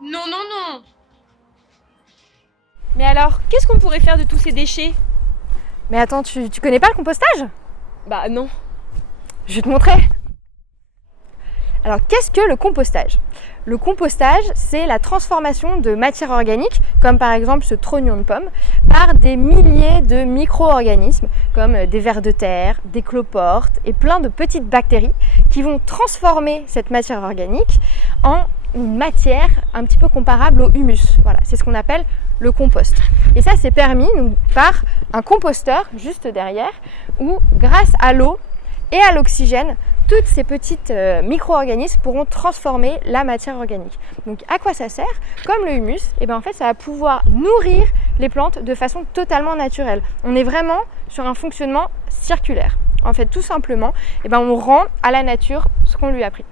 Non, non, non. Mais alors, qu'est-ce qu'on pourrait faire de tous ces déchets? Mais attends, tu connais pas le compostage? Bah non. Je vais te montrer. Alors, qu'est-ce que le compostage? Le compostage, c'est la transformation de matières organiques, comme par exemple ce trognon de pomme, par des milliers de micro-organismes, comme des vers de terre, des cloportes et plein de petites bactéries qui vont transformer cette matière organique en une matière un petit peu comparable au humus. Voilà, c'est ce qu'on appelle le compost. Et ça, c'est permis par un composteur juste derrière, où grâce à l'eau et à l'oxygène, toutes ces petites micro-organismes pourront transformer la matière organique. Donc à quoi ça sert? Comme le humus, en fait, ça va pouvoir nourrir les plantes de façon totalement naturelle. On est vraiment sur un fonctionnement circulaire. En fait, tout simplement, on rend à la nature ce qu'on lui a pris.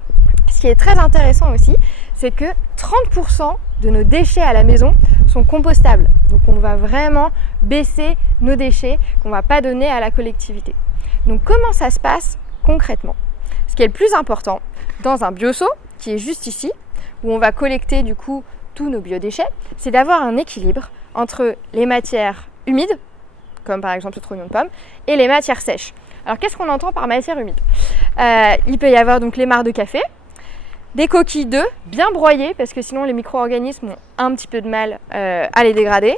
Ce qui est très intéressant aussi, c'est que 30% de nos déchets à la maison sont compostables. Donc on va vraiment baisser nos déchets qu'on ne va pas donner à la collectivité. Donc comment ça se passe concrètement? Ce qui est le plus important, dans un bioseau, qui est juste ici, où on va collecter du coup tous nos biodéchets, c'est d'avoir un équilibre entre les matières humides, comme par exemple le trognon de pomme, et les matières sèches. Alors qu'est-ce qu'on entend par matière humide? Il peut y avoir donc les marcs de café, des coquilles d'œufs bien broyées, parce que sinon les micro-organismes ont un petit peu de mal à les dégrader.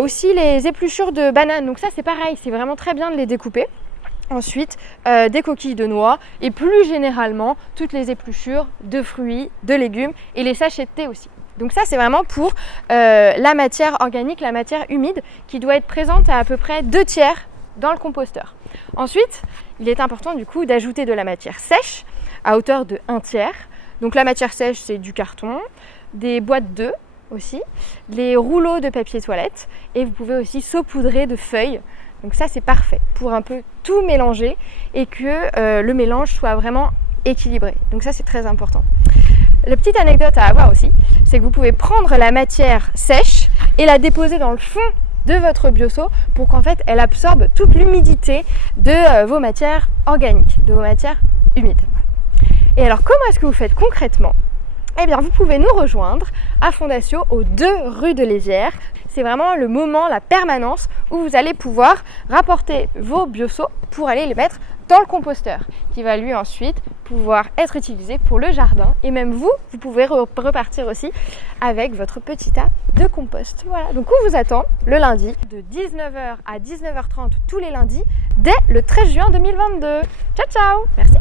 Aussi les épluchures de bananes, donc ça c'est pareil, c'est vraiment très bien de les découper. Ensuite, des coquilles de noix et plus généralement, toutes les épluchures de fruits, de légumes et les sachets de thé aussi. Donc ça, c'est vraiment pour la matière organique, la matière humide qui doit être présente à peu près 2/3 dans le composteur. Ensuite, il est important du coup d'ajouter de la matière sèche à hauteur de 1/3. Donc la matière sèche, c'est du carton, des boîtes d'œufs aussi, les rouleaux de papier toilette et vous pouvez aussi saupoudrer de feuilles. Donc ça c'est parfait pour un peu tout mélanger et que le mélange soit vraiment équilibré. Donc ça c'est très important. La petite anecdote à avoir aussi, c'est que vous pouvez prendre la matière sèche et la déposer dans le fond de votre bioseau pour qu'en fait elle absorbe toute l'humidité de vos matières organiques, de vos matières humides. Et alors comment est-ce que vous faites concrètement? Vous pouvez nous rejoindre à Fondatio aux 2 rue de Lézières. C'est vraiment le moment, la permanence où vous allez pouvoir rapporter vos bioseaux pour aller les mettre dans le composteur qui va lui ensuite pouvoir être utilisé pour le jardin. Et même vous pouvez repartir aussi avec votre petit tas de compost. Voilà, donc on vous attend le lundi de 19h à 19h30 tous les lundis dès le 13 juin 2022. Ciao ciao! Merci.